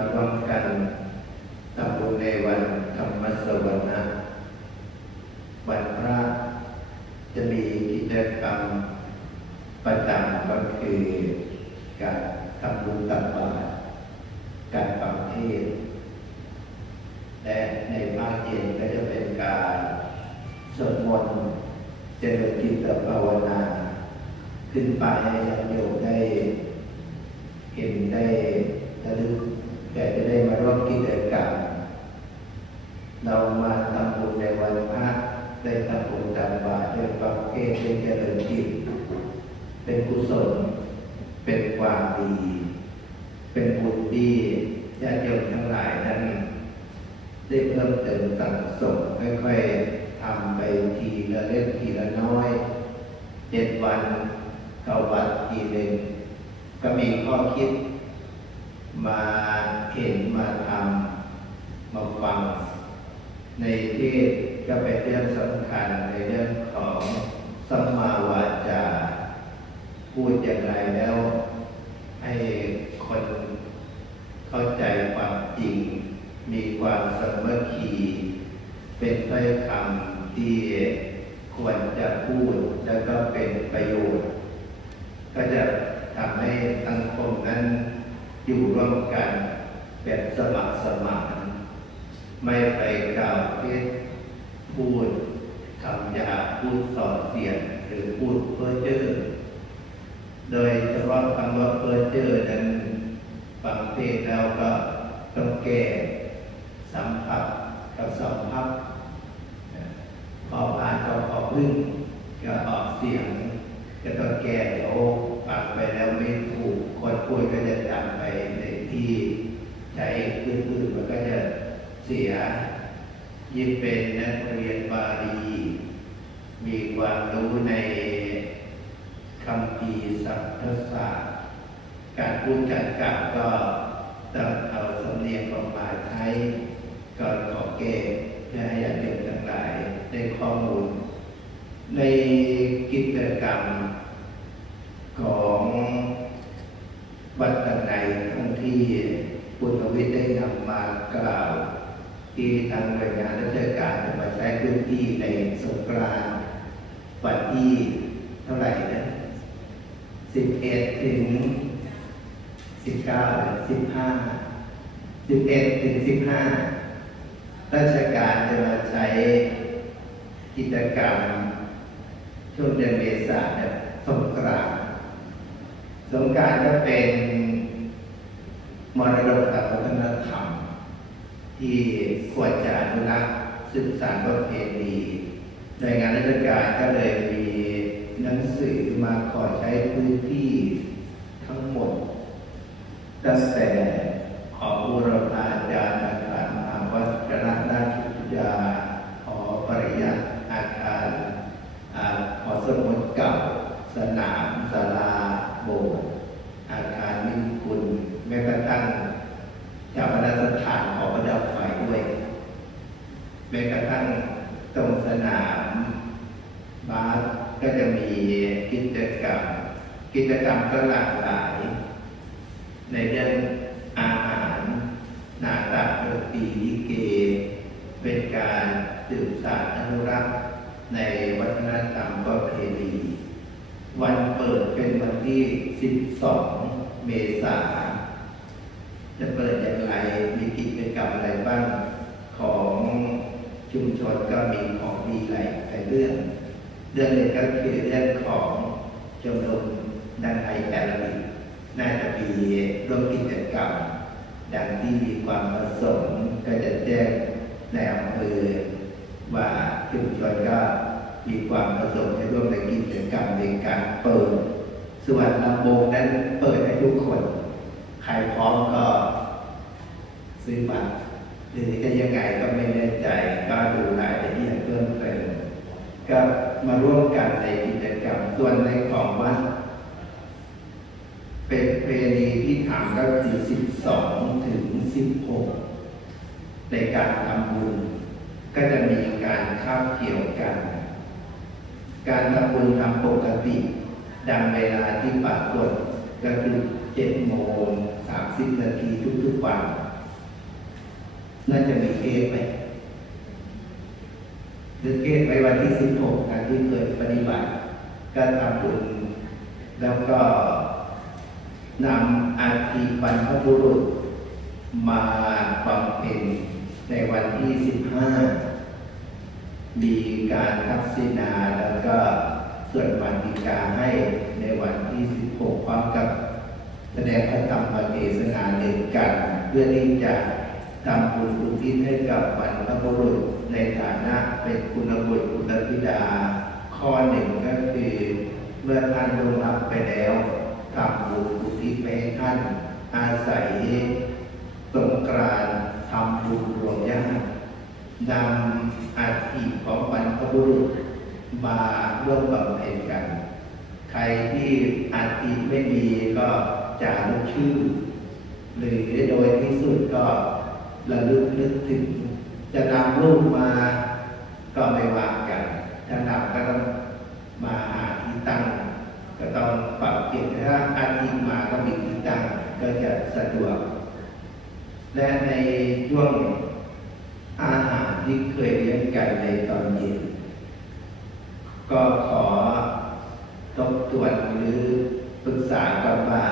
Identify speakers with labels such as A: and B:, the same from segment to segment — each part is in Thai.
A: มาร่วมกันทำบุญในวันธรรมสวนะวันพระจะมีกิจกรรมประจำก็คือการทำบุญตักบาตรการฟังเทศและในภาคเย็นก็จะเป็นการสวดมนต์เจริญจิตภาวนา ขึ้นไปให้ญาติโยมได้เห็นได้ระลึก แต่จะได้มาร่วมกิจกรรมเรามาทำบุญในวันพระได้ทำบุญตักบาตรได้ฟังเทศน์ได้เจริญจิตเป็นกุศล เป็นความดี เป็นบุญที่ญาติโยมทั้งหลายนั้นได้เพิ่มเติมสั่งสมค่อยๆทำไปทีละเล็กทีละน้อยเจ็ดวันเข้าวัดทีหนึ่งก็มีข้อคิด มาเห็นมาทำมาฟัง ในเทศก็เป็นเรื่องสำคัญในเรื่องของสัมมาวาจา พูดอย่างไรแล้ว ให้คนเข้าใจความจริง มีความสมัคคี เป็นถ้อยคำที่ควรจะพูดแล้วก็เป็นประโยชน์ ก็จะทำให้สังคมนั้น อยู่ร่วมกันแบบสมัครสมานไม่ไปกล่าวเท็จพูดคำหยาบพูดส่อเสียดหรือพูดเพ้อเจ้อโดยเฉพาะคำว่าเพ้อเจ้อนั้นฟังเทศแล้วก็ต้องแก้สัมผัสกับสัมผัสพอผ่านก็ขอพึ่งก็ออกเสียงก็ต้องแก้เดี๋ พูดก็จะจำไปในที่ใช้อื่นๆมันก็จะเสียยิ่งเป็นนักเรียนบาลีมีความรู้ในคำพีสัพพศาสตร์การพูดการกล่าวก็ต้องเอาสำเนียงออกมาใช้ก็ขอแก้เพื่อให้ญาติโยมทั้งหลายได้ข้อมูล ในกิจกรรมของวัดตันในทั้งที่ คุณวิทย์ได้นำมากล่าว ที่ทางหน่วยงานราชการจะมาใช้พื้นที่ในสงกรานต์วันที่เท่าไหร่นะสิบเอ็ดถึงสิบเก้าสิบห้าสิบเอ็ดถึงสิบห้าราชการจะมาใช้กิจกรรมช่วงเดือนเมษาเนี่ยสงกรานต์สงกรานต์ก็เป็นมรดกทางวัฒนธรรม ที่ควรจะอนุรักษ์ สืบสานประเพณีหน่วยงานราชการก็เลยมีหนังสือมาขอใช้พื้นที่ทั้งหมดตั้งแต่ขอบูรพาจารย์อาคารมหาวัฒนราชวิทยาขอปริยัติอาคารอ่าขอสมุดเก่า สนามศาลาโบสถ์อาคารนิคุณ แม้กระทั่ง ชาวนาสถานของประดับไฟด้วยแม้กระทั่งตรงสนามบาสก็จะมีกิจกรรม กิจกรรมก็หลากหลาย ในเรื่องอาหารนาฏกดนตรีลิเก เป็นการสืบสานอนุรักษ์ในวัฒนธรรมประเพณีวันเปิดเป็นวันที่ 12 เมษาจะเปิดอย่างไร มีกิจกรรมอะไรบ้างของชุมชนก็มีของดีหลายเรื่อง เรื่องหนึ่งก็คือเรื่องของชมรมดังไอ แอลลีน่าจะมีร่วมกิจกรรม ดังที่มีความประสงค์ก็จะแจ้งในอำเภอว่าชุมชนก็มีความประสงค์จะร่วมในกิจกรรมในการเปิดส่วนลำโพงนั้นเปิดให้ทุกคน ใครพร้อมก็ซื้อบัตรหรือจะยังไงก็ไม่แน่ใจก็ดูรายละเอียดเพิ่มเติมก็มาร่วมกันในกิจกรรมส่วนในของวัด เป็นเพณีที่ทำก็คือ12 ถึง 16 ในการทำบุญ ก็จะมีการข้าวเกี่ยวกัน การทำบุญทำปกติ ดังเวลาที่ปรากฏก็คือเจ็ดโมงสามสิบนาทีทุกๆวัน น่าจะมีเกณฑ์ไหมหรือเกณฑ์ไปวันที่สิบหกการที่เคยปฏิบัติ การทำบุญแล้วก็ นำอาทิบรรพบุรุษ มาบำเพ็ญในวันที่สิบห้ามีการทักษิณาแล้วก็ส่วนวันติกาให้ในวันที่สิบหกพร้อมกับแสดงพระธรรมเทศนาเด่นกัน เพื่อที่จะทำบุญอุทิศให้กับบรรพบุรุษในฐานะเป็นคุณบุตรคุณธิดา ข้อหนึ่งก็คือเมื่อท่านลงรับไปแล้ว ทำบุญอุทิศไปให้ท่าน อาศัยสงกรานต์ทำบุญรวมญาตินำอาธิของบรรพบุรุษมาร่วมบำเพ็ญกัน ใครที่อาทิไม่มีก็จารึกชื่อ หรือโดยที่สุดก็ระลึกนึกถึงจะนำรูปมาก็ไม่ว่ากันถ้านำก็ต้องมาหาที่ตั้ง ก็ต้องปรับเปลี่ยนถ้าอาทิมาก็มีที่ตั้งก็จะ สะดวก และในช่วงอาหารที่เคยเลี้ยงไกันในตอนเย็น ก็ขอทบทวนหรือปรึกษากันว่า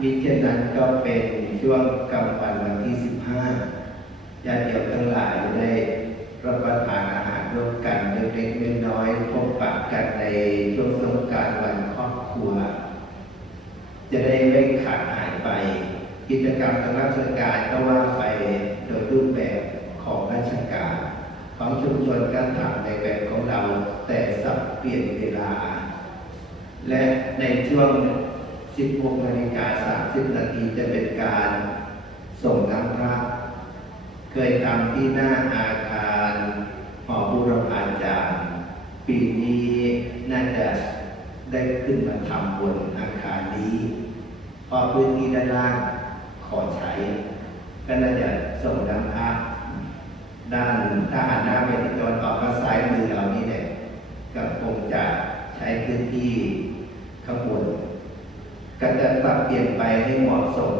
A: มิเช่นนั้นก็เป็นช่วงกลางวันวันที่สิบห้าญาติโยมทั้งหลายได้รับประทานอาหารร่วมกันเล็กๆน้อยๆพบปะกันในช่วงสงการวันครอบครัว จะได้ไม่ขาดหายไป กิจกรรมทางราชการก็ว่าไปโดยรูปแบบของราชการของชุมชนก็ทำในแบบของเราแต่สับเปลี่ยนเวลา และในช่วง 16นาฬิกา30 นาทีจะเป็นการส่งน้ำพระ เคยทำที่หน้าอาคารหอบุรพาจารย์ปีนี้น่าจะได้ขึ้นมาทำบนอาคารนี้ เพราะพื้นที่ด้านล่าง ขอใช้ก็น่าจะส่งน้ำพระด้านถ้าหันหน้าไปทิศตะวันออกก็ซ้ายมือเรานี่แหละก็คงจะใช้พื้นที่ข้างบนก็จะปรับเปลี่ยนไปให้เหมาะสม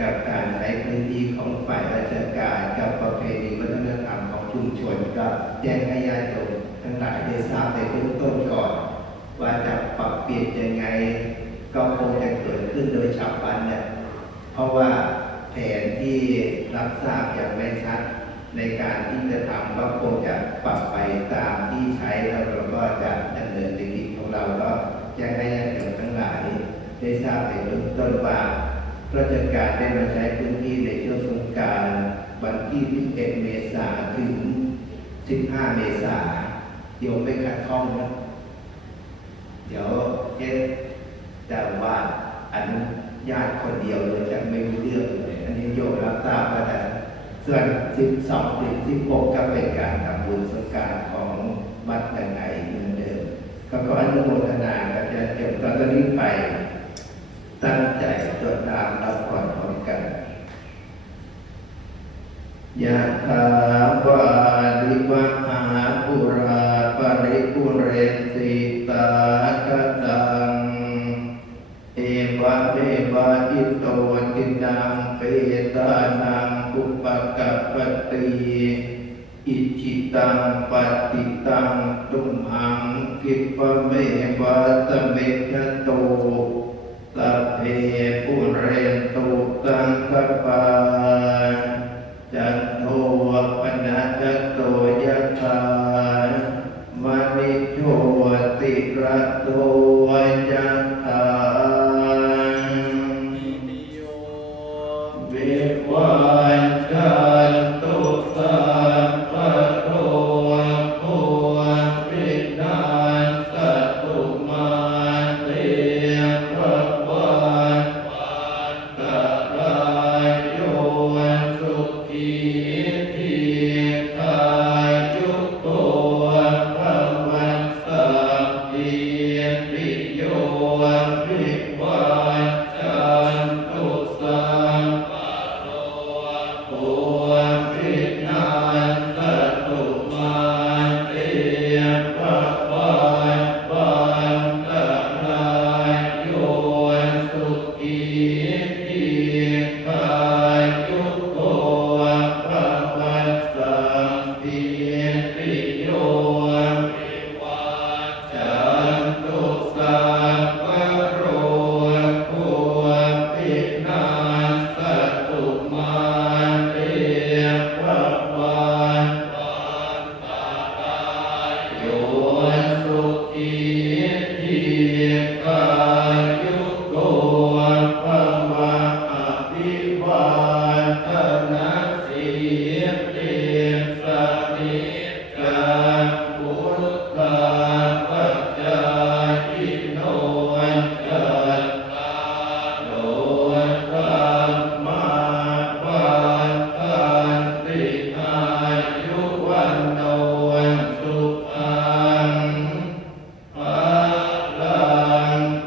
A: กับการใช้พื้นที่ของฝ่ายราชการกับประเพณีวัฒนธรรมของชุมชนก็แจ้งให้ญาติโยมทั้งหลายได้ทราบในเบื้องต้นก่อน ว่าจะปรับเปลี่ยนยังไง ก็คงจะเกิดขึ้นโดยฉับพลันเนี่ย เพราะว่าแผนที่รับทราบอย่างไม่ชัด ในการที่จะทำก็คงจะปรับไปตามที่ใช้แล้วเราก็จะดำเนินในกิจของเราก็แจ้งให้ญาติโยมทั้งหลายได้ทราบในเบื้องต้นว่าราชการได้มาใช้พื้นที่ในช่วงสงการวันที่ 11 เมษาถึง 15 เมษายนโยมไม่ขัดข้องนะเดี๋ยวเอ๊ะว่าอนุ ญาตคนเดียวเลยจะไม่รู้เรื่องเลยอันนี้โยมรับทราบว่าแต่ส่วน12ถึง16ก็เป็นการทำบุญสงการของวัดต่ไหนเหมือนเดิมก็ขออนุโมทนากับญาติโยมตอนนี้ไป ตั้งใจจดตามรับผ่อนพร้อมกันยะถาวาลิวะหาปุราปริปุเรนติตากตังเอวะเมวาอิโตตินังเปตานังอุปกัปติอิจิตังปฏิตังตุมหังกิปเมวะตะเมกะโตสัพเพ